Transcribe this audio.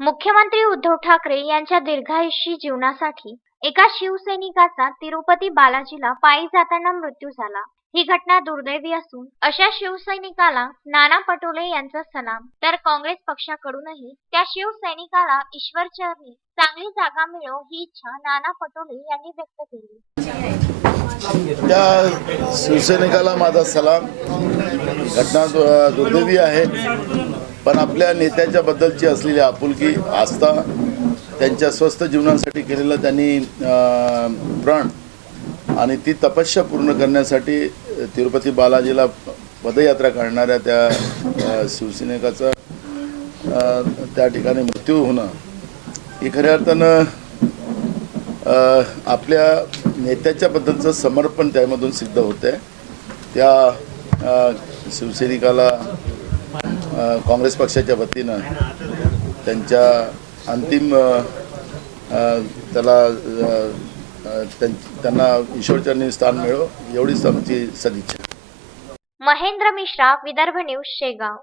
मुख्यमंत्री उद्धव ठाकरे यांच्या दीर्घायुषी जीवनासाठी एका शिवसैनिकाचा तिरुपती बालाजीला पायी जाताना मृत्यू झाला. ही घटना दुर्दैवी असून अशा शिवसैनिकाला नाना पटोले यांचा सलाम. तर काँग्रेस पक्षाकडूनही त्या शिवसैनिकाला ईश्वरचरणी चांगली जागा मिळो ही इच्छा नाना पटोले यांनी व्यक्त केली. त्या शिवसैनिकाला माझा सलाम. घटना दुर्दैवी आहे. पण आपल्या नेत्याच्या बद्दलची असलेली आपुलकी आस्था त्यांच्या स्वस्थ जीवनासाठी केलेलं त्यांनी प्रण आणि ती तपस्या पूर्ण करण्यासाठी तिरुपती बालाजीला पदयात्रा काढणाऱ्या त्या शिवसैनिकाचा त्या ठिकाणी मृत्यू होणं ही खऱ्या अर्थानं आपल्या नेत्याच्या बद्दलचं समर्पण त्यामधून सिद्ध होतं आहे त्या शिवसैनिकाला काँग्रेस पक्षाच्या वतीनं त्यांच्या अंतिम त्याला त्यांना ईश्वरचरणी स्थान मिळो एवढीच आमची सदिच्छा. महेंद्र मिश्रा विदर्भ न्यूज शेगाव.